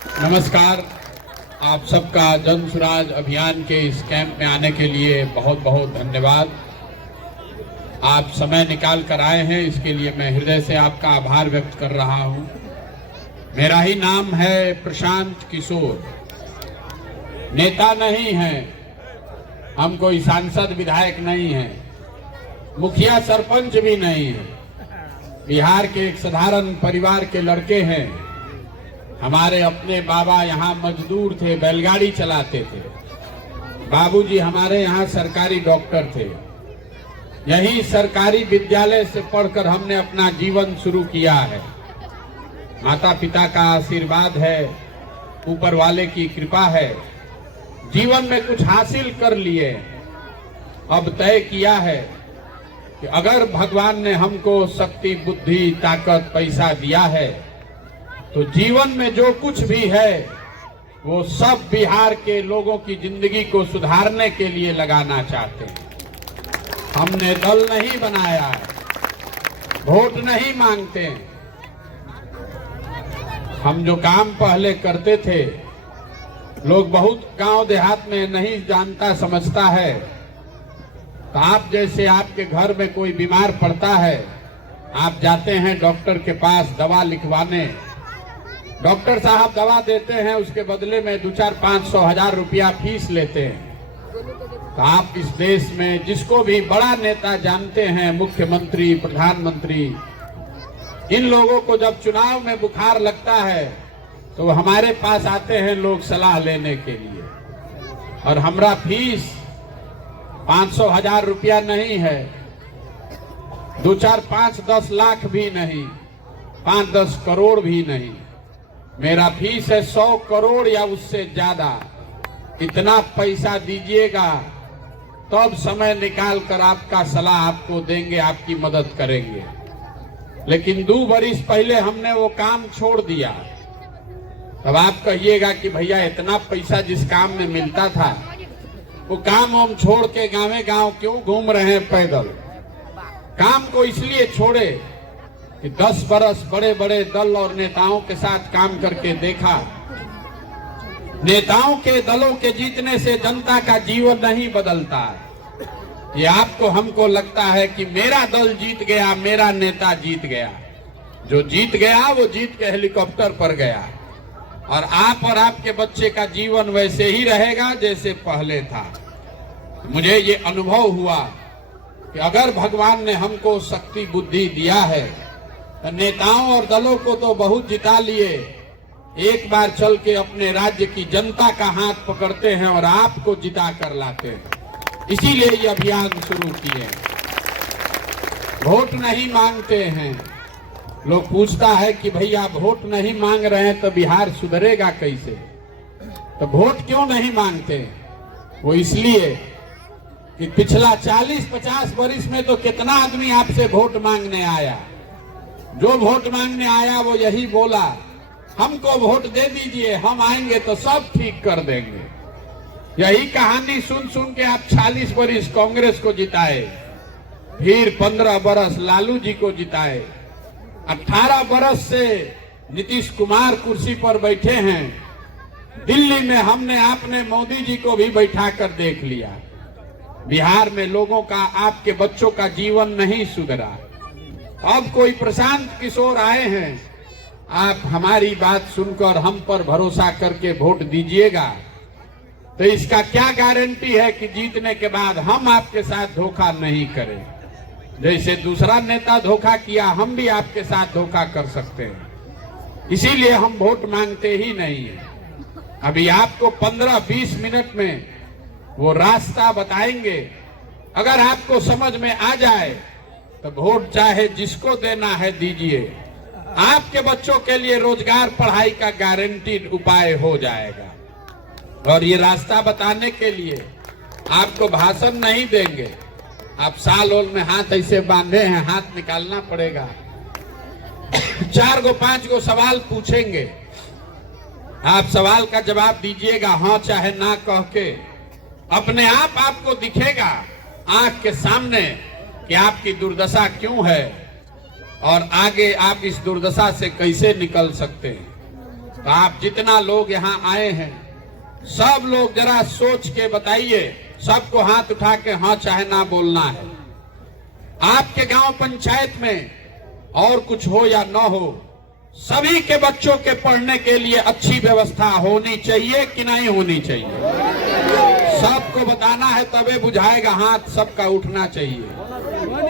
नमस्कार। आप सबका जन सुराज अभियान के इस कैंप में आने के लिए बहुत बहुत धन्यवाद। आप समय निकाल कर आए हैं, इसके लिए मैं हृदय से आपका आभार व्यक्त कर रहा हूं। मेरा ही नाम है प्रशांत किशोर। नेता नहीं है, हम कोई सांसद विधायक नहीं है, मुखिया सरपंच भी नहीं है। बिहार के एक साधारण परिवार के लड़के हैं। हमारे अपने बाबा यहाँ मजदूर थे, बैलगाड़ी चलाते थे। बाबूजी हमारे यहाँ सरकारी डॉक्टर थे। यही सरकारी विद्यालय से पढ़कर हमने अपना जीवन शुरू किया है। माता पिता का आशीर्वाद है, ऊपर वाले की कृपा है। जीवन में कुछ हासिल कर लिए। अब तय किया है कि अगर भगवान ने हमको शक्ति, बुद्धि, ताकत, पैसा दिया है तो जीवन में जो कुछ भी है वो सब बिहार के लोगों की जिंदगी को सुधारने के लिए लगाना चाहते हैं। हमने दल नहीं बनाया है, वोट नहीं मांगते हैं। हम जो काम पहले करते थे, लोग बहुत गांव देहात में नहीं जानता समझता है। तो आप जैसे आपके घर में कोई बीमार पड़ता है, आप जाते हैं डॉक्टर के पास दवा लिखवाने। डॉक्टर साहब दवा देते हैं, उसके बदले में 2-4-500-1000 रुपया फीस लेते हैं। तो आप इस देश में जिसको भी बड़ा नेता जानते हैं, मुख्यमंत्री, प्रधानमंत्री, इन लोगों को जब चुनाव में बुखार लगता है तो हमारे पास आते हैं लोग सलाह लेने के लिए। और हमारा फीस 500-1000 रुपया नहीं है, 2-4-5-10 लाख भी नहीं, 5-10 करोड़ भी नहीं। मेरा फीस है 100 करोड़ या उससे ज्यादा। इतना पैसा दीजिएगा तब समय निकाल कर आपका सलाह आपको देंगे, आपकी मदद करेंगे। लेकिन 2 बरिस पहले हमने वो काम छोड़ दिया। तब आप कहिएगा कि भैया इतना पैसा जिस काम में मिलता था, वो काम हम छोड़ के गाँव गाँव क्यों घूम रहे हैं पैदल? काम को इसलिए छोड़े कि 10 बरस बड़े बड़े दल और नेताओं के साथ काम करके देखा। नेताओं के, दलों के जीतने से जनता का जीवन नहीं बदलता। ये आपको हमको लगता है कि मेरा दल जीत गया, मेरा नेता जीत गया। जो जीत गया वो जीत के हेलीकॉप्टर पर गया। और आप और आपके बच्चे का जीवन वैसे ही रहेगा जैसे पहले था। मुझे ये अनुभव हुआ कि अगर भगवान ने हमको शक्ति, बुद्धि दिया है तो नेताओं और दलों को तो बहुत जिता लिए, एक बार चल के अपने राज्य की जनता का हाथ पकड़ते हैं और आपको जिता कर लाते हैं। इसीलिए ये अभियान शुरू किए। वोट नहीं मांगते हैं। लोग पूछता है कि भैया वोट नहीं मांग रहे हैं तो बिहार सुधरेगा कैसे? तो वोट क्यों नहीं मांगते? वो इसलिए कि पिछला 40-50 वर्ष में तो कितना आदमी आपसे वोट मांगने आया। जो वोट मांगने आया वो यही बोला, हमको वोट दे दीजिए, हम आएंगे तो सब ठीक कर देंगे। यही कहानी सुन सुन के आप 40 वर्ष कांग्रेस को जिताए, फिर 15 बरस लालू जी को जिताए, 18 बरस से नीतीश कुमार कुर्सी पर बैठे हैं। दिल्ली में हमने आपने मोदी जी को भी बैठा कर देख लिया। बिहार में लोगों का, आपके बच्चों का जीवन नहीं सुधरा। अब कोई प्रशांत किशोर आए हैं, आप हमारी बात सुनकर हम पर भरोसा करके वोट दीजिएगा तो इसका क्या गारंटी है कि जीतने के बाद हम आपके साथ धोखा नहीं करें? जैसे दूसरा नेता धोखा किया, हम भी आपके साथ धोखा कर सकते हैं। इसीलिए हम वोट मांगते ही नहीं है। अभी आपको 15-20 मिनट में वो रास्ता बताएंगे। अगर आपको समझ में आ जाए तो वोट चाहे जिसको देना है दीजिए। आपके बच्चों के लिए रोजगार, पढ़ाई का गारंटीड उपाय हो जाएगा। और ये रास्ता बताने के लिए आपको भाषण नहीं देंगे। आप साल ओल में हाथ ऐसे बांधे हैं, हाथ निकालना पड़ेगा। 4-5 गो सवाल पूछेंगे, आप सवाल का जवाब दीजिएगा हाँ चाहे ना कह के। अपने आप आपको दिखेगा आंख के सामने कि आपकी दुर्दशा क्यों है और आगे आप इस दुर्दशा से कैसे निकल सकते हैं। तो आप जितना लोग यहाँ आए हैं, सब लोग जरा सोच के बताइए, सबको हाथ उठा के हाँ चाहे ना बोलना है। आपके गांव पंचायत में और कुछ हो या न हो, सभी के बच्चों के पढ़ने के लिए अच्छी व्यवस्था होनी चाहिए कि नहीं होनी चाहिए? सबको बताना है, तबे बुझाएगा। हाथ सबका उठना चाहिए।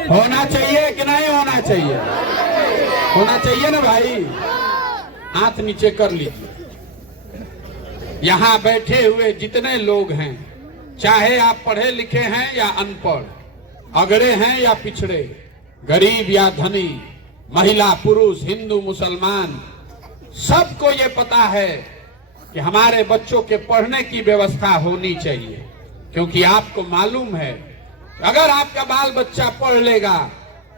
होना चाहिए कि नहीं होना चाहिए? होना चाहिए ना भाई। हाथ नीचे कर लीजिए। यहाँ बैठे हुए जितने लोग हैं, चाहे आप पढ़े लिखे हैं या अनपढ़, अगड़े हैं या पिछड़े, गरीब या धनी, महिला पुरुष, हिंदू मुसलमान, सबको ये पता है कि हमारे बच्चों के पढ़ने की व्यवस्था होनी चाहिए। क्योंकि आपको मालूम है कि अगर आपका बाल बच्चा पढ़ लेगा,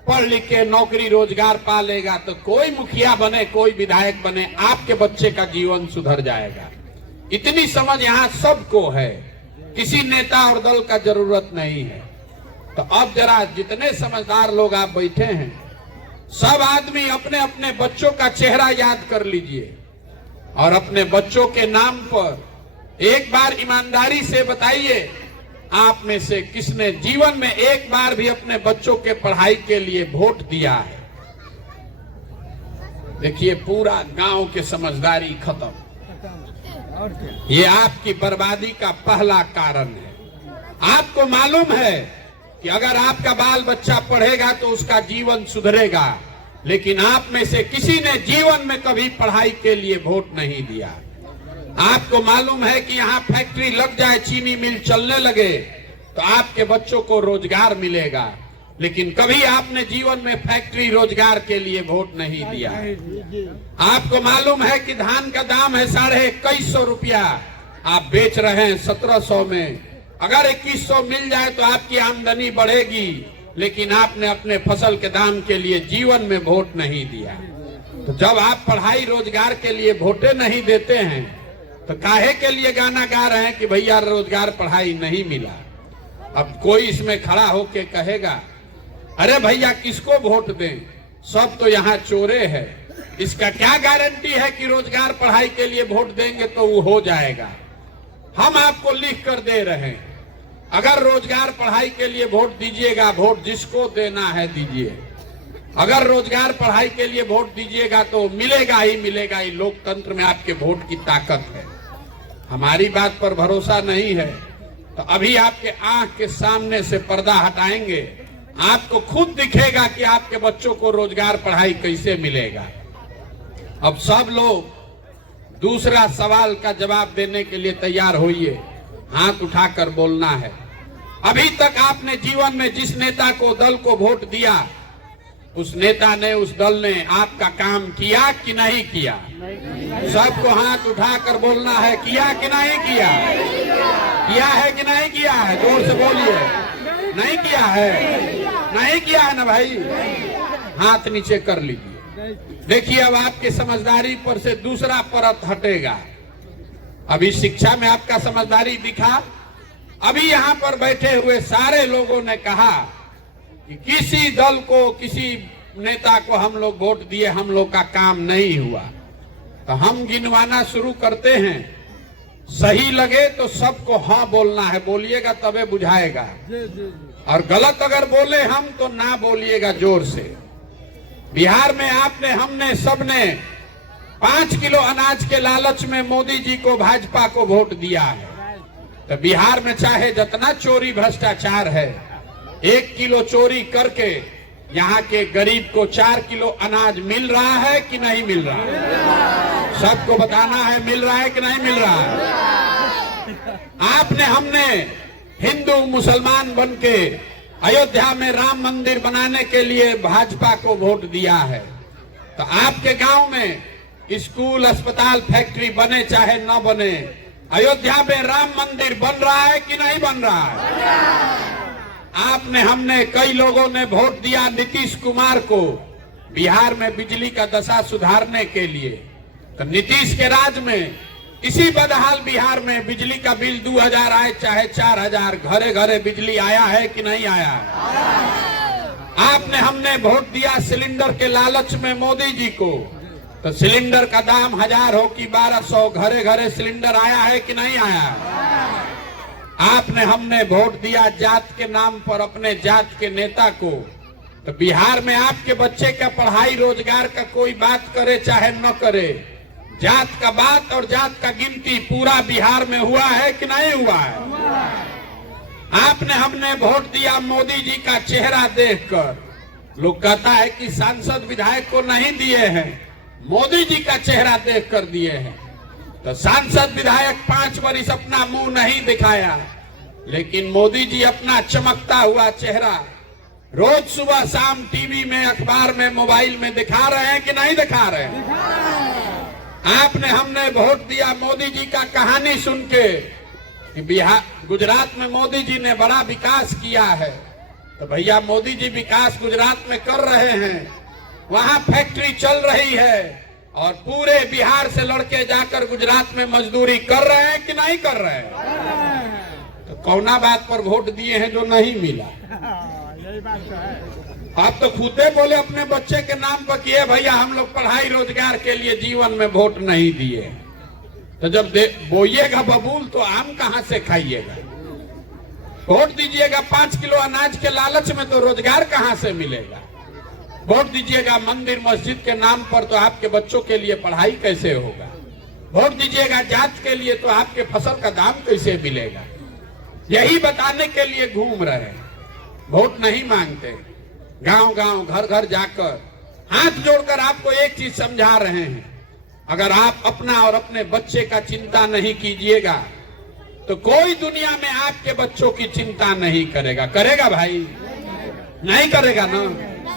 पढ़ लिख के नौकरी रोजगार पा लेगा, तो कोई मुखिया बने, कोई विधायक बने, आपके बच्चे का जीवन सुधर जाएगा। इतनी समझ यहाँ सबको है, किसी नेता और दल का जरूरत नहीं है। तो अब जरा जितने समझदार लोग आप बैठे हैं, सब आदमी अपने अपने बच्चों का चेहरा याद कर लीजिए और अपने बच्चों के नाम पर एक बार ईमानदारी से बताइए, आप में से किसने जीवन में एक बार भी अपने बच्चों के पढ़ाई के लिए वोट दिया है? देखिए, पूरा गांव के समझदारी खत्म। ये आपकी बर्बादी का पहला कारण है। आपको मालूम है कि अगर आपका बाल बच्चा पढ़ेगा तो उसका जीवन सुधरेगा, लेकिन आप में से किसी ने जीवन में कभी पढ़ाई के लिए वोट नहीं दिया। आपको मालूम है कि यहाँ फैक्ट्री लग जाए, चीनी मिल चलने लगे, तो आपके बच्चों को रोजगार मिलेगा, लेकिन कभी आपने जीवन में फैक्ट्री रोजगार के लिए वोट नहीं दिया। आपको मालूम है कि धान का दाम है 2150 रुपया, आप बेच रहे हैं 1700 में। अगर 2100 मिल जाए तो आपकी आमदनी बढ़ेगी, लेकिन आपने अपने फसल के दाम के लिए जीवन में वोट नहीं दिया। तो जब आप पढ़ाई रोजगार के लिए वोटे नहीं देते हैं, तो काहे के लिए गाना गा रहे हैं कि भैया रोजगार पढ़ाई नहीं मिला? अब कोई इसमें खड़ा होके कहेगा, अरे भैया किसको वोट दें, सब तो यहाँ चोरे है। इसका क्या गारंटी है कि रोजगार पढ़ाई के लिए वोट देंगे तो वो हो जाएगा? हम आपको लिख कर दे रहे हैं, अगर रोजगार पढ़ाई के लिए वोट दीजिएगा, वोट जिसको देना है दीजिए। अगर रोजगार पढ़ाई के लिए वोट दीजिएगा तो मिलेगा ही मिलेगा ही। लोकतंत्र में आपके वोट की ताकत है। हमारी बात पर भरोसा नहीं है तो अभी आपके आंख के सामने से पर्दा हटाएंगे, आपको खुद दिखेगा कि आपके बच्चों को रोजगार पढ़ाई कैसे मिलेगा। अब सब लोग दूसरा सवाल का जवाब देने के लिए तैयार होइए, हाथ उठाकर बोलना है। अभी तक आपने जीवन में जिस नेता को, दल को वोट दिया, उस नेता ने, उस दल ने आपका काम किया कि नहीं किया? सबको हाथ उठाकर बोलना है, किया कि नहीं किया? किया है कि नहीं किया है? जोर से बोलिए। नहीं किया है? नहीं किया है ना भाई? हाथ नीचे कर लीजिए। देखिए, अब आपके समझदारी पर से दूसरा परत हटेगा। अभी शिक्षा में आपका समझदारी दिखा। अभी यहाँ पर बैठे हुए सारे लोगों ने कहा कि किसी दल को, किसी नेता को हम लोग वोट दिए, हम लोग का काम नहीं हुआ। तो हम गिनवाना शुरू करते हैं। सही लगे तो सबको हाँ बोलना है, बोलिएगा तबे बुझाएगा। और गलत अगर बोले हम तो ना बोलिएगा जोर से। बिहार में आपने, हमने, सबने 5 किलो अनाज के लालच में मोदी जी को, भाजपा को वोट दिया है। तो बिहार में चाहे जितना चोरी भ्रष्टाचार है, 1 किलो चोरी करके यहाँ के गरीब को 4 किलो अनाज मिल रहा है कि नहीं मिल रहा है? सबको बताना है, मिल रहा है कि नहीं मिल रहा है? आपने, हमने हिंदू मुसलमान बनके अयोध्या में राम मंदिर बनाने के लिए भाजपा को वोट दिया है। तो आपके गांव में स्कूल, अस्पताल, फैक्ट्री बने चाहे न बने, अयोध्या में राम मंदिर बन रहा है कि नहीं बन रहा है? आपने, हमने, कई लोगों ने वोट दिया नीतीश कुमार को बिहार में बिजली का दशा सुधारने के लिए। तो नीतीश के राज में इसी बदहाल बिहार में बिजली का बिल 2000 आए चाहे 4000, घरे घरे बिजली आया है कि नहीं आया है? आपने, हमने वोट दिया सिलेंडर के लालच में मोदी जी को। तो सिलेंडर का दाम 1000 हो कि 1200, घरे घरे सिलेंडर आया है कि नहीं आया? आपने हमने वोट दिया जात के नाम पर अपने जात के नेता को, तो बिहार में आपके बच्चे का पढ़ाई रोजगार का कोई बात करे चाहे न करे, जात का बात और जात का गिनती पूरा बिहार में हुआ है कि नहीं हुआ है? आपने हमने वोट दिया मोदी जी का चेहरा देखकर। लोग कहता है कि सांसद विधायक को नहीं दिए हैं, मोदी जी का चेहरा देखकर दिए हैं। तो सांसद विधायक 5 वर्ष अपना मुंह नहीं दिखाया, लेकिन मोदी जी अपना चमकता हुआ चेहरा रोज सुबह शाम टीवी में, अखबार में, मोबाइल में दिखा रहे हैं कि नहीं दिखा रहे हैं? आपने हमने वोट दिया मोदी जी का कहानी सुन के कि बिहार गुजरात में मोदी जी ने बड़ा विकास किया है। तो भैया मोदी जी विकास गुजरात में कर रहे हैं, वहां फैक्ट्री चल रही है और पूरे बिहार से लड़के जाकर गुजरात में मजदूरी कर रहे हैं कि नहीं कर रहे हैं? तो कौना बात पर वोट दिए हैं जो नहीं मिला? यही बात तो है। आप तो खुदे बोले अपने बच्चे के नाम पर किए भैया हम लोग पढ़ाई रोजगार के लिए जीवन में वोट नहीं दिए। तो जब बोइएगा बबूल तो आम कहां से खाइएगा? वोट दीजिएगा 5 किलो अनाज के लालच में तो रोजगार कहां से मिलेगा? वोट दीजिएगा मंदिर मस्जिद के नाम पर तो आपके बच्चों के लिए पढ़ाई कैसे होगा? वोट दीजिएगा जात के लिए तो आपके फसल का दाम कैसे मिलेगा? यही बताने के लिए घूम रहे हैं, वोट नहीं मांगते। गांव गांव घर घर जाकर हाथ जोड़कर आपको एक चीज समझा रहे हैं, अगर आप अपना और अपने बच्चे का चिंता नहीं कीजिएगा तो कोई दुनिया में आपके बच्चों की चिंता नहीं करेगा। करेगा भाई? नहीं करेगा ना?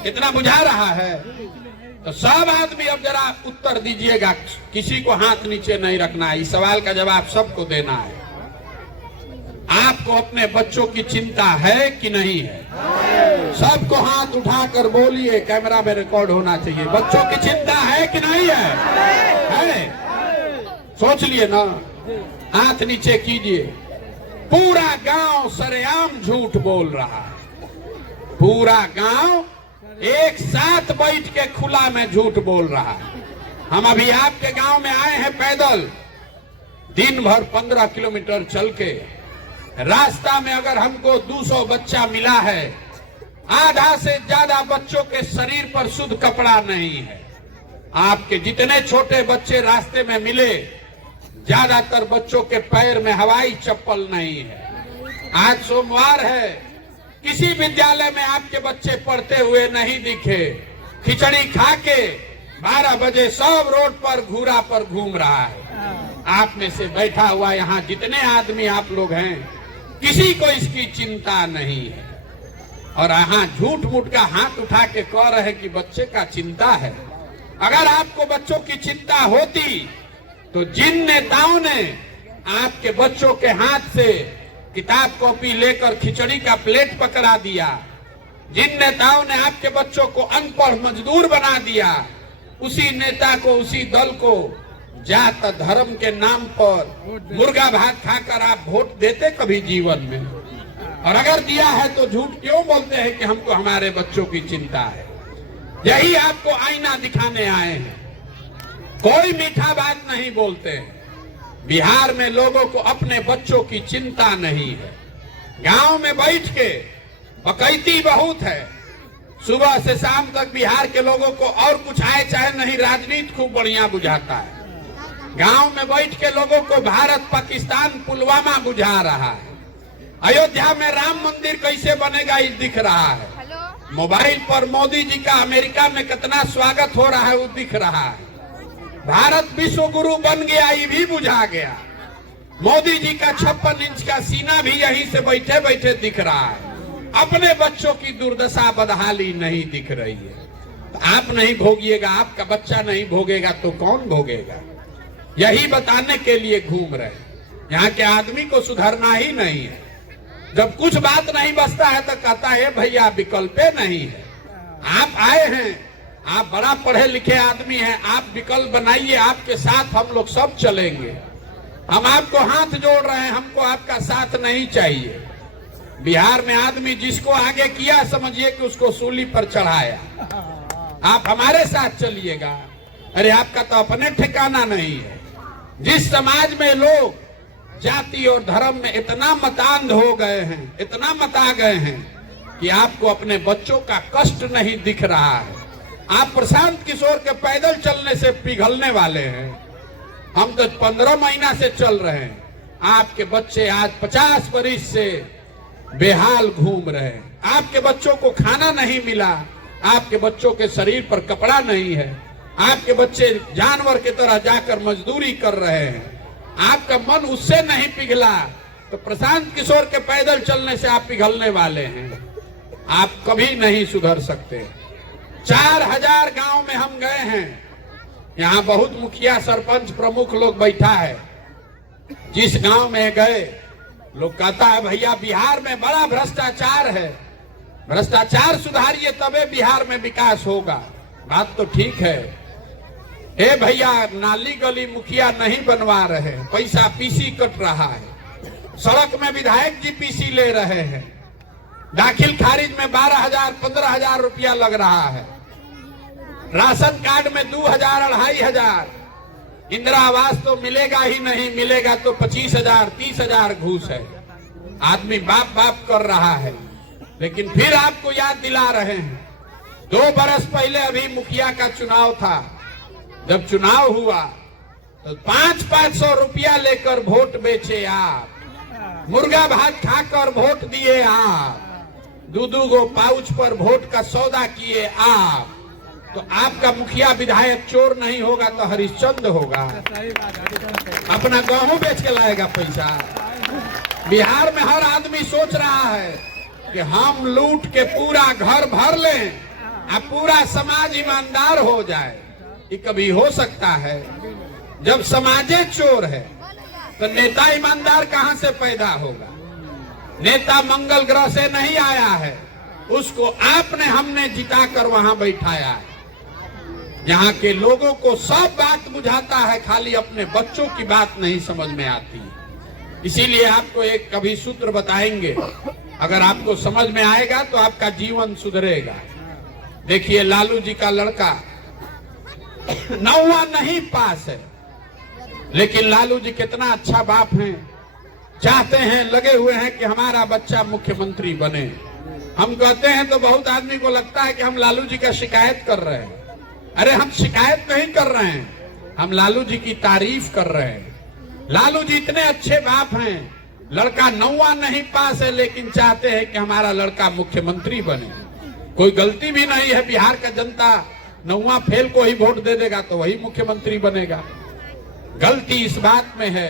इतना बुझा रहा है? तो सब आदमी अब जरा उत्तर दीजिएगा, किसी को हाथ नीचे नहीं रखना है। इस सवाल का जवाब सबको देना है। आपको अपने बच्चों की चिंता है कि नहीं है? सबको हाथ उठाकर बोलिए, कैमरा में रिकॉर्ड होना चाहिए। बच्चों की चिंता है कि नहीं है? सोच लिए ना? हाथ नीचे कीजिए। पूरा गांव सरेआम झूठ बोल रहा है, पूरा गांव एक साथ बैठ के खुला में झूठ बोल रहा है। हम अभी आपके गांव में आए हैं पैदल, दिन भर 15 किलोमीटर चल के। रास्ता में अगर हमको 200 बच्चा मिला है, आधा से ज्यादा बच्चों के शरीर पर शुद्ध कपड़ा नहीं है। आपके जितने छोटे बच्चे रास्ते में मिले, ज्यादातर बच्चों के पैर में हवाई चप्पल नहीं है। आज सोमवार है, किसी विद्यालय में आपके बच्चे पढ़ते हुए नहीं दिखे। खिचड़ी खा के 12 बजे सब रोड पर घूरा पर घूम रहा है। आप में से बैठा हुआ यहाँ जितने आदमी आप लोग हैं, किसी को इसकी चिंता नहीं है। और यहाँ झूठ मूठ का हाथ उठा के कह रहे कि बच्चे का चिंता है। अगर आपको बच्चों की चिंता होती तो जिन नेताओं ने आपके बच्चों के हाथ से किताब कॉपी लेकर खिचड़ी का प्लेट पकड़ा दिया, जिन नेताओं ने आपके बच्चों को अनपढ़ मजदूर बना दिया, उसी नेता को, उसी दल को जात धर्म के नाम पर मुर्गा भात खाकर आप वोट देते कभी जीवन में? और अगर दिया है तो झूठ क्यों बोलते हैं कि हमको हमारे बच्चों की चिंता है? यही आपको आईना दिखाने आए हैं। कोई मीठा बात नहीं बोलते हैं। बिहार में लोगों को अपने बच्चों की चिंता नहीं है। गांव में बैठ के बकैती बहुत है। सुबह से शाम तक बिहार के लोगों को और कुछ आए चाहे नहीं, राजनीति खूब बढ़िया बुझाता है। गांव में बैठ के लोगों को भारत पाकिस्तान पुलवामा बुझा रहा है। अयोध्या में राम मंदिर कैसे बनेगा ये दिख रहा है। मोबाइल पर मोदी जी का अमेरिका में कितना स्वागत हो रहा है वो दिख रहा है। भारत विश्व गुरु बन गया ये भी बुझा गया। मोदी जी का 56 इंच का सीना भी यहीं से बैठे बैठे दिख रहा है। अपने बच्चों की दुर्दशा बदहाली नहीं दिख रही है। तो आप नहीं भोगिएगा, आपका बच्चा नहीं भोगेगा तो कौन भोगेगा? यही बताने के लिए घूम रहे। यहाँ के आदमी को सुधरना ही नहीं है। जब कुछ बात नहीं बचता है तो कहता है भैया विकल्पे नहीं है। आप आए हैं, आप बड़ा पढ़े लिखे आदमी हैं, आप विकल्प बनाइए, आपके साथ हम लोग सब चलेंगे। हम आपको हाथ जोड़ रहे हैं, हमको आपका साथ नहीं चाहिए। बिहार में आदमी जिसको आगे किया समझिए कि उसको सूली पर चढ़ाया। आप हमारे साथ चलिएगा, अरे आपका तो अपने ठिकाना नहीं है। जिस समाज में लोग जाति और धर्म में इतना मतांध हो गए हैं, इतना मता गए हैं कि आपको अपने बच्चों का कष्ट नहीं दिख रहा है। आप प्रशांत किशोर के पैदल चलने से पिघलने वाले हैं। हम तो 15 महीना से चल रहे हैं। आपके बच्चे आज 50 वर्ष से बेहाल घूम रहे हैं। आपके बच्चों को खाना नहीं मिला, आपके बच्चों के शरीर पर कपड़ा नहीं है, आपके बच्चे जानवर की तरह जाकर मजदूरी कर रहे हैं। आपका मन उससे नहीं पिघला तो प्रशांत किशोर के पैदल चलने से आप पिघलने वाले हैं। आप कभी नहीं सुधर सकते। 4000 गांव में हम गए हैं। यहाँ बहुत मुखिया, सरपंच, प्रमुख लोग बैठा है। जिस गांव में गए लोग कहता है भैया बिहार में बड़ा भ्रष्टाचार है, भ्रष्टाचार सुधारिए तबे बिहार में विकास होगा। बात तो ठीक है। हे भैया, नाली गली मुखिया नहीं बनवा रहे, पैसा पीसी कट रहा है। सड़क में विधायक जी पीसी ले रहे हैं। दाखिल खारिज में 12,000 15,000 रुपया लग रहा है। राशन कार्ड में 2,000 2,500। इंदिरा आवास तो मिलेगा ही नहीं, मिलेगा तो 25,000 30,000 घूस है। आदमी बाप बाप कर रहा है। लेकिन फिर आपको याद दिला रहे हैं, 2 बरस पहले अभी मुखिया का चुनाव था। जब चुनाव हुआ तो 500 रुपया लेकर वोट बेचे आप, मुर्गा भात खाकर वोट दिए आप, 2 गो पाउच पर वोट का सौदा किए आप। तो आपका मुखिया विधायक चोर नहीं होगा तो हरिश्चंद्र होगा। अपना गेहूं बेच के लाएगा पैसा। बिहार में हर आदमी सोच रहा है कि हम लूट के पूरा घर भर लें और पूरा समाज ईमानदार हो जाए। ये कभी हो सकता है? जब समाजे चोर है तो नेता ईमानदार कहां से पैदा होगा? नेता मंगल ग्रह से नहीं आया है, उसको आपने हमने जिताकर वहां बैठाया है। यहाँ के लोगों को सब बात बुझाता है, खाली अपने बच्चों की बात नहीं समझ में आती। इसीलिए आपको एक कभी सूत्र बताएंगे, अगर आपको समझ में आएगा तो आपका जीवन सुधरेगा। देखिए, लालू जी का लड़का 9वां नहीं पास है, लेकिन लालू जी कितना अच्छा बाप हैं। चाहते हैं, लगे हुए हैं कि हमारा बच्चा मुख्यमंत्री बने। हम कहते हैं तो बहुत आदमी को लगता है कि हम लालू जी का शिकायत कर रहे हैं। अरे हम शिकायत नहीं कर रहे हैं, हम लालू जी की तारीफ कर रहे हैं। लालू जी इतने अच्छे बाप हैं, लड़का 9वां नहीं पास है लेकिन चाहते हैं कि हमारा लड़का मुख्यमंत्री बने। कोई गलती भी नहीं है। बिहार का जनता 9वां फेल को ही वोट दे देगा तो वही मुख्यमंत्री बनेगा। गलती इस बात में है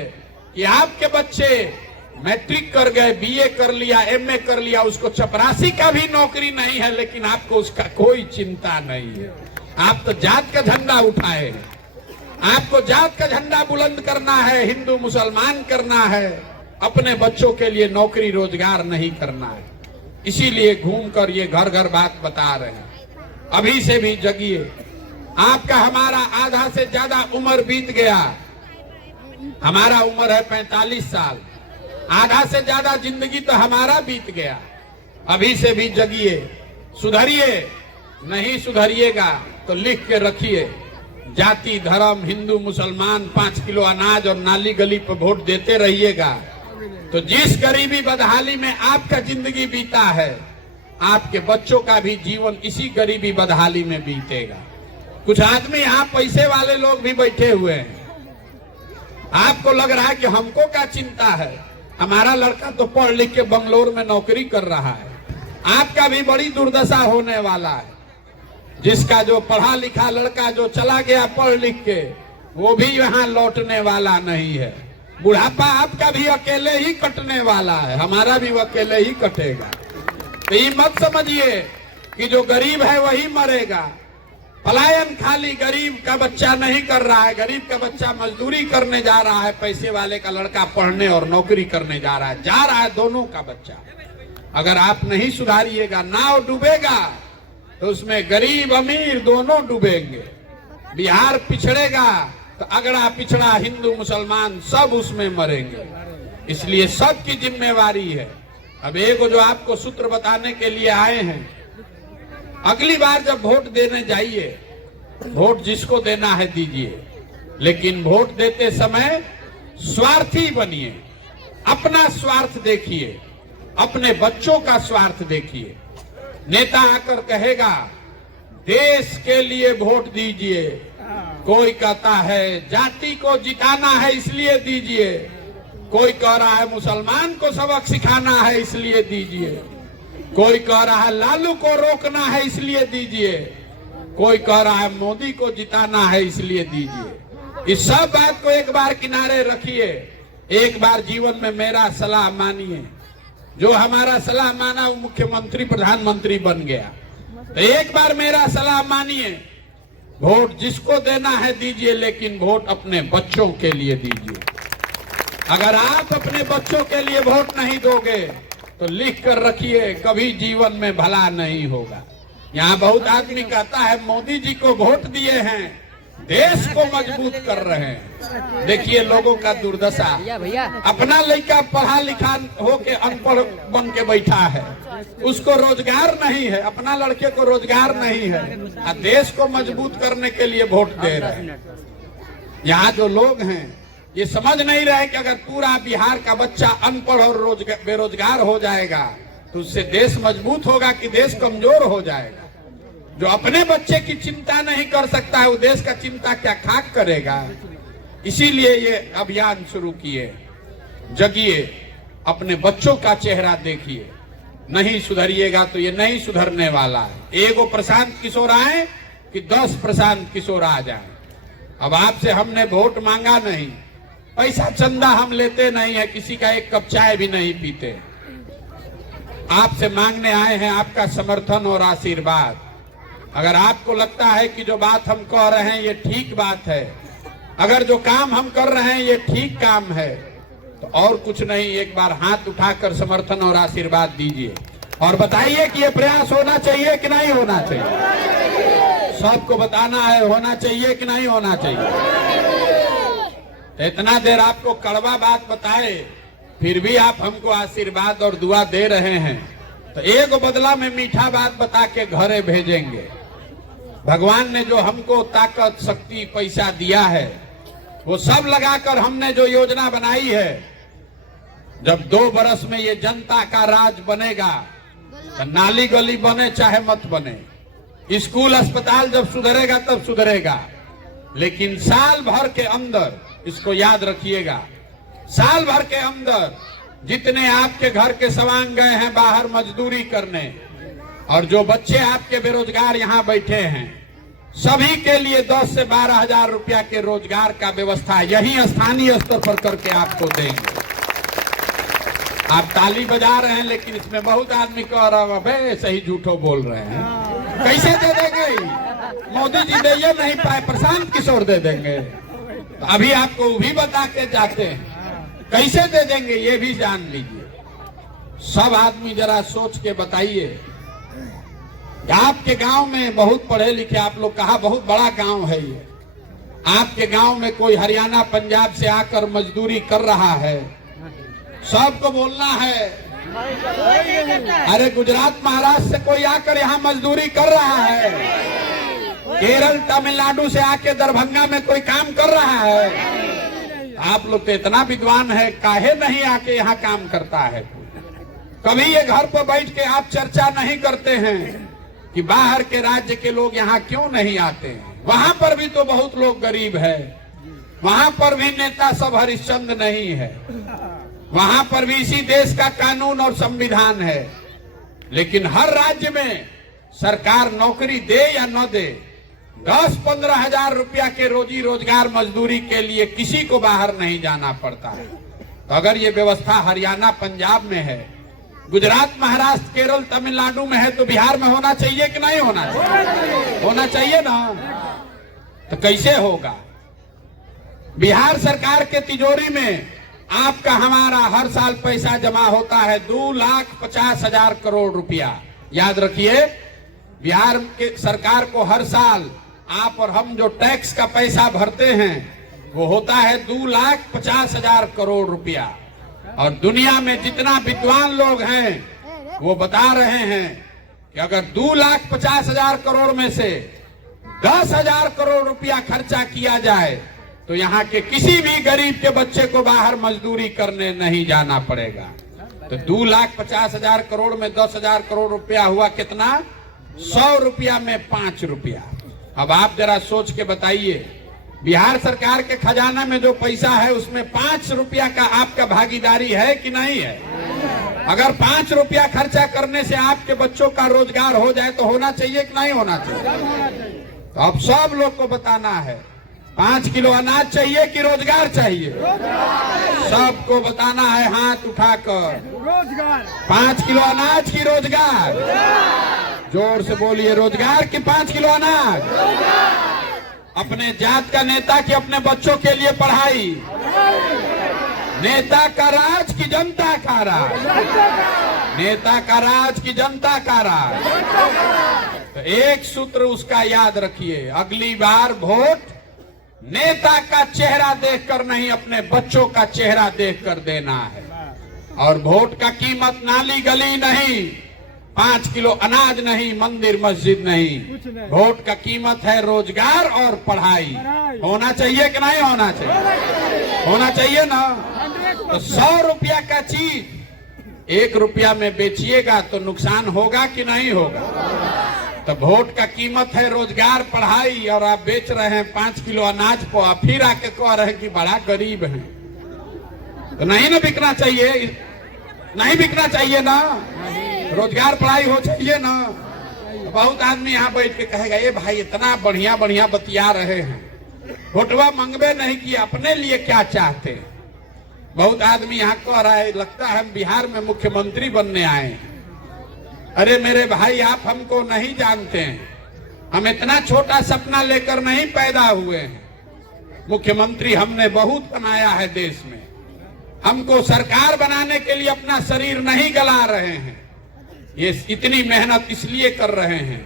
कि आपके बच्चे मैट्रिक कर गए, बीए कर लिया, एमए कर लिया, उसको चपरासी का भी नौकरी नहीं है, लेकिन आपको उसका कोई चिंता नहीं है। आप तो जात का झंडा उठाए हैं। आपको जात का झंडा बुलंद करना है, हिंदू मुसलमान करना है, अपने बच्चों के लिए नौकरी रोजगार नहीं करना है। इसीलिए घूमकर ये घर घर बात बता रहे हैं। अभी से भी जगिए। आपका हमारा आधा से ज्यादा उम्र बीत गया। हमारा उम्र है 45 साल। आधा से ज्यादा जिंदगी तो हमारा बीत गया। अभी से भी जगिए, सुधरिए। नहीं सुधरिएगा तो लिख के रखिए, जाति धर्म हिंदू मुसलमान 5 किलो अनाज और नाली गली पर वोट देते रहिएगा तो जिस गरीबी बदहाली में आपका जिंदगी बीता है, आपके बच्चों का भी जीवन इसी गरीबी बदहाली में बीतेगा। कुछ आदमी यहाँ पैसे वाले लोग भी बैठे हुए हैं। आपको लग रहा है कि हमको क्या चिंता है, हमारा लड़का तो पढ़ लिख के बंगलोर में नौकरी कर रहा है। आपका भी बड़ी दुर्दशा होने वाला है। जिसका जो पढ़ा लिखा लड़का जो चला गया पढ़ लिख के, वो भी यहाँ लौटने वाला नहीं है। बुढ़ापा आपका भी अकेले ही कटने वाला है, हमारा भी अकेले ही कटेगा। तो ये मत समझिए कि जो गरीब है वही मरेगा। पलायन खाली गरीब का बच्चा नहीं कर रहा है। गरीब का बच्चा मजदूरी करने जा रहा है, पैसे वाले का लड़का पढ़ने और नौकरी करने जा रहा है दोनों का बच्चा। अगर आप नहीं सुधारिएगा, नाव डूबेगा तो उसमें गरीब अमीर दोनों डूबेंगे। बिहार पिछड़ेगा तो अगड़ा पिछड़ा हिंदू मुसलमान सब उसमें मरेंगे। इसलिए सबकी जिम्मेवारी है। अब एक जो आपको सूत्र बताने के लिए आए हैं, अगली बार जब वोट देने जाइए वोट जिसको देना है दीजिए, लेकिन वोट देते समय स्वार्थी बनिए, अपना स्वार्थ देखिए, अपने बच्चों का स्वार्थ देखिए। नेता आकर कहेगा देश के लिए वोट दीजिए, कोई कहता है जाति को जिताना है इसलिए दीजिए, कोई कह रहा है मुसलमान को सबक सिखाना है इसलिए दीजिए, कोई कह रहा है लालू को रोकना है इसलिए दीजिए, कोई कह रहा है मोदी को जिताना है इसलिए दीजिए। इस सब बात को एक बार किनारे रखिए, एक बार जीवन में मेरा सलाह मानिए। जो हमारा सलाह माना वो मुख्यमंत्री प्रधानमंत्री बन गया, तो एक बार मेरा सलाह मानिए, वोट जिसको देना है दीजिए, लेकिन वोट अपने बच्चों के लिए दीजिए। अगर आप अपने बच्चों के लिए वोट नहीं दोगे तो लिख कर रखिए कभी जीवन में भला नहीं होगा। यहाँ बहुत आदमी कहता है मोदी जी को वोट दिए हैं, देश को मजबूत कर रहे हैं। देखिए लोगों का दुर्दशा, अपना लड़का पढ़ा लिखा होके अनपढ़ बन के बैठा है, उसको रोजगार नहीं है, अपना लड़के को रोजगार नहीं है, और देश को मजबूत करने के लिए वोट दे रहे हैं। यहाँ जो लोग हैं ये समझ नहीं रहे कि अगर पूरा बिहार का बच्चा अनपढ़ और बेरोजगार हो जाएगा तो उससे देश मजबूत होगा कि देश कमजोर हो जाएगा। जो अपने बच्चे की चिंता नहीं कर सकता है वो देश का चिंता क्या खाक करेगा। इसीलिए ये अभियान शुरू किए, जगिए, अपने बच्चों का चेहरा देखिए, नहीं सुधरिएगा तो ये नहीं सुधरने वाला है। एगो प्रशांत किशोर आए कि 10 प्रशांत किशोर आ जाए। अब आपसे हमने वोट मांगा नहीं, पैसा चंदा हम लेते नहीं है, किसी का एक कप चाय भी नहीं पीते। आपसे मांगने आए हैं आपका समर्थन और आशीर्वाद। अगर आपको लगता है कि जो बात हम कह रहे हैं ये ठीक बात है, अगर जो काम हम कर रहे हैं ये ठीक काम है, तो और कुछ नहीं, एक बार हाथ उठाकर समर्थन और आशीर्वाद दीजिए और बताइए कि ये प्रयास होना चाहिए कि नहीं होना चाहिए। सबको बताना है होना चाहिए कि नहीं होना चाहिए। इतना देर आपको कड़वा बात बताए फिर भी आप हमको आशीर्वाद और दुआ दे रहे हैं, तो एक बदला में मीठा बात बता के घरे भेजेंगे। भगवान ने जो हमको ताकत, शक्ति, पैसा दिया है वो सब लगाकर हमने जो योजना बनाई है, जब 2 बरस में ये जनता का राज बनेगा तो नाली गली बने चाहे मत बने, स्कूल अस्पताल जब सुधरेगा तब सुधरेगा, लेकिन साल भर के अंदर, इसको याद रखिएगा, साल भर के अंदर जितने आपके घर के सवांग गए हैं बाहर मजदूरी करने, और जो बच्चे आपके बेरोजगार यहाँ बैठे हैं, सभी के लिए 10 से 12 हजार रुपया के रोजगार का व्यवस्था यही स्थानीय स्तर पर करके आपको देंगे। आप ताली बजा रहे हैं, लेकिन इसमें बहुत आदमी कह रहा है सही झूठो बोल रहे हैं। कैसे दे देंगे? मोदी जी दे नहीं पाए, प्रशांत किशोर दे देंगे। तो अभी आपको भी बता के जाते हैं, कैसे दे देंगे ये भी जान लीजिए। सब आदमी जरा सोच के बताइए। आपके गांव में बहुत पढ़े लिखे आप लोग, कहा बहुत बड़ा गांव है ये, आपके गांव में कोई हरियाणा पंजाब से आकर मजदूरी कर रहा है, सबको बोलना है। अरे गुजरात महाराष्ट्र से कोई आकर यहाँ मजदूरी कर रहा है, केरल तमिलनाडु से आके दरभंगा में कोई काम कर रहा है। आप लोग तो इतना विद्वान है, काहे नहीं आके यहाँ काम करता है। कभी ये घर पर बैठ के आप चर्चा नहीं करते हैं कि बाहर के राज्य के लोग यहाँ क्यों नहीं आते हैं। वहां पर भी तो बहुत लोग गरीब है, वहां पर भी नेता सब हरिश्चंद्र नहीं है, वहां पर भी इसी देश का कानून और संविधान है। लेकिन हर राज्य में सरकार नौकरी दे या न दे, 10-15 हजार रुपया के रोजी रोजगार मजदूरी के लिए किसी को बाहर नहीं जाना पड़ता है। तो अगर ये व्यवस्था हरियाणा पंजाब में है, गुजरात महाराष्ट्र केरल तमिलनाडु में है, तो बिहार में होना चाहिए कि नहीं होना चाहिए? होना चाहिए ना। तो कैसे होगा? बिहार सरकार के तिजोरी में आपका हमारा हर साल पैसा जमा होता है 2,50,000 करोड़ रुपया। याद रखिए, बिहार के सरकार को हर साल आप और हम जो टैक्स का पैसा भरते हैं वो होता है 2,50,000 करोड़ रुपया। और दुनिया में जितना विद्वान लोग हैं वो बता रहे हैं कि अगर 2,50,000 करोड़ में से 10,000 करोड़ रुपया खर्चा किया जाए तो यहाँ के किसी भी गरीब के बच्चे को बाहर मजदूरी करने नहीं जाना पड़ेगा। तो 2,50,000 करोड़ में 10,000 करोड़ रुपया हुआ कितना? 100 रुपया में 5 रुपया। अब आप जरा सोच के बताइए, बिहार सरकार के खजाना में जो पैसा है उसमें 5 रुपया का आपका भागीदारी है कि नहीं है? अगर 5 रुपया खर्चा करने से आपके बच्चों का रोजगार हो जाए तो होना चाहिए कि नहीं होना चाहिए? तो अब सब लोग को बताना है, 5 किलो अनाज चाहिए कि रोजगार चाहिए? सबको बताना है हाथ उठाकर, रोजगार। 5 किलो अनाज की रोजगार? जोर से बोलिए, रोजगार की 5 किलो अनाज? अपने जात का नेता की अपने बच्चों के लिए पढ़ाई? नेता का राज की जनता का राज? नेता का राज की जनता का राज? तो एक सूत्र उसका याद रखिए, अगली बार वोट नेता का चेहरा देखकर नहीं, अपने बच्चों का चेहरा देखकर देना है। और वोट का कीमत नाली गली नहीं, 5 किलो अनाज नहीं, मंदिर मस्जिद नहीं, वोट का कीमत है रोजगार और पढ़ाई। होना चाहिए कि नहीं होना चाहिए? होना चाहिए ना। तो 100 रुपया का चीज 1 रुपया में बेचिएगा तो नुकसान होगा कि नहीं होगा? तो वोट का कीमत है रोजगार, पढ़ाई, और आप बेच रहे हैं 5 किलो अनाज को, आप फिर आके कह रहे हैं कि बड़ा गरीब है। तो नहीं ना बिकना चाहिए, नहीं बिकना चाहिए ना, रोजगार पढ़ाई हो चाहिए ना। बहुत आदमी यहाँ बैठ के कहेगा, ये भाई इतना बढ़िया बढ़िया बतिया रहे हैं, वोटवा मंगबे नहीं किए, अपने लिए क्या चाहते हैं? बहुत आदमी यहाँ कह रहा है, लगता है हम बिहार में मुख्यमंत्री बनने आए हैं। अरे मेरे भाई, आप हमको नहीं जानते हैं, हम इतना छोटा सपना लेकर नहीं पैदा हुए हैं। मुख्यमंत्री हमने बहुत बनाया है देश में, हमको सरकार बनाने के लिए अपना शरीर नहीं गला रहे हैं। ये इतनी मेहनत इसलिए कर रहे हैं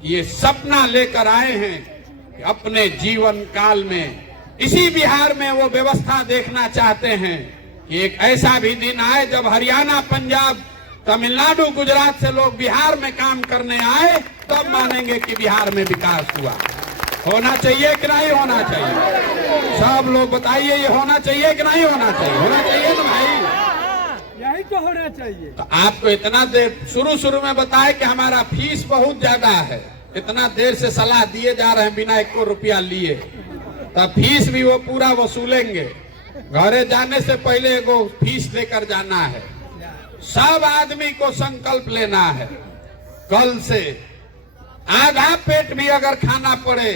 कि ये सपना लेकर आए हैं कि अपने जीवन काल में इसी बिहार में वो व्यवस्था देखना चाहते हैं कि एक ऐसा भी दिन आए जब हरियाणा, पंजाब, तमिलनाडु, गुजरात से लोग बिहार में काम करने आए, तब मानेंगे कि बिहार में विकास हुआ। होना चाहिए कि नहीं होना चाहिए? सब लोग बताइए, ये होना चाहिए कि नहीं होना चाहिए? होना चाहिए ना भाई, यही तो होना चाहिए। तो आपको इतना देर शुरू में बताए कि हमारा फीस बहुत ज्यादा है, इतना देर से सलाह दिए जा रहे हैं बिना 1 रुपया लिए, तब फीस भी वो पूरा वसूलेंगे। घरे जाने से पहले वो फीस लेकर जाना है। सब आदमी को संकल्प लेना है, कल से आधा पेट भी अगर खाना पड़े,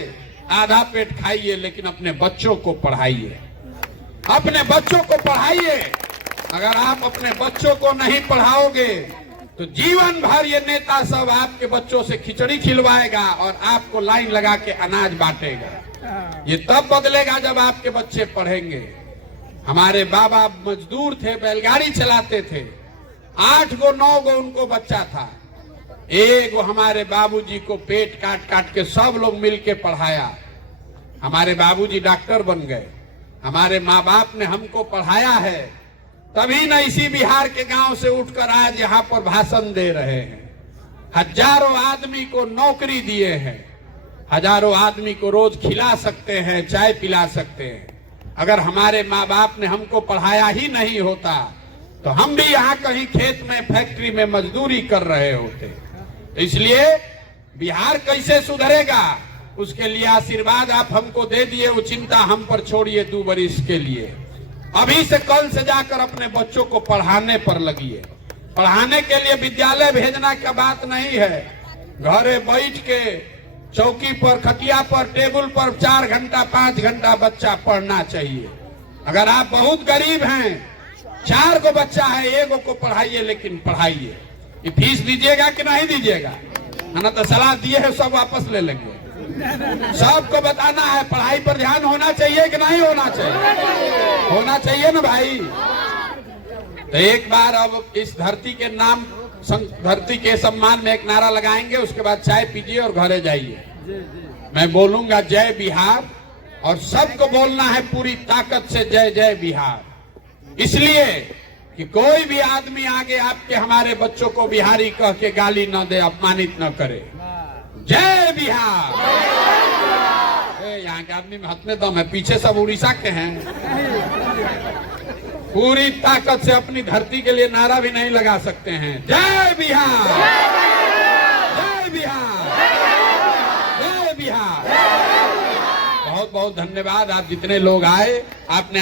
आधा पेट खाइए, लेकिन अपने बच्चों को पढ़ाइए, अपने बच्चों को पढ़ाइए। अगर आप अपने बच्चों को नहीं पढ़ाओगे तो जीवन भर ये नेता सब आपके बच्चों से खिचड़ी खिलवाएगा और आपको लाइन लगा के अनाज बांटेगा। ये तब बदलेगा जब आपके बच्चे पढ़ेंगे। हमारे बाबा मजदूर थे, बैलगाड़ी चलाते थे, 8 गो 9 गो उनको बच्चा था। एक हमारे बाबूजी को पेट काट काट के सब लोग मिलके पढ़ाया। हमारे बाबूजी डॉक्टर बन गए। हमारे माँ बाप ने हमको पढ़ाया है, तभी न इसी बिहार के गांव से उठकर आज यहाँ पर भाषण दे रहे हैं। हजारों आदमी को नौकरी दिए हैं, हजारों आदमी को रोज खिला सकते हैं, चाय पिला सकते हैं। अगर हमारे माँ बाप ने हमको पढ़ाया ही नहीं होता तो हम भी यहाँ कहीं खेत में, फैक्ट्री में मजदूरी कर रहे होते। इसलिए बिहार कैसे सुधरेगा, उसके लिए आशीर्वाद आप हमको दे दिए, वो चिंता हम पर छोड़िए 2 बरिस के लिए। अभी से कल से जाकर अपने बच्चों को पढ़ाने पर लगिए। पढ़ाने के लिए विद्यालय भेजना का बात नहीं है, घरे बैठ के चौकी पर, खटिया पर, टेबल पर 4 घंटा 5 घंटा बच्चा पढ़ना चाहिए। अगर आप बहुत गरीब हैं, 4 को बच्चा है, 1 को पढ़ाइए, लेकिन पढ़ाइए। ये फीस दीजिएगा कि नहीं दीजिएगा? ना तो सलाह दिए है सब वापस ले लेंगे। सबको बताना है, पढ़ाई पर ध्यान होना चाहिए कि नहीं होना चाहिए? होना चाहिए ना भाई। तो एक बार अब इस धरती के नाम, धरती के सम्मान में एक नारा लगाएंगे, उसके बाद चाय पीजिए और घरे जाइए। मैं बोलूंगा जय बिहार, और सबको बोलना है पूरी ताकत से जय जय बिहार। इसलिए कि कोई भी आदमी आगे आपके, हमारे बच्चों को बिहारी कह के गाली न दे, अपमानित न करे। जय बिहार। यहाँ के आदमी में हतने दम है, पीछे सब उड़ीसा के हैं। पूरी ताकत से अपनी धरती के लिए नारा भी नहीं लगा सकते हैं। जय बिहार, जय बिहार, जय बिहार। बहुत बहुत धन्यवाद, आप जितने लोग आए आपने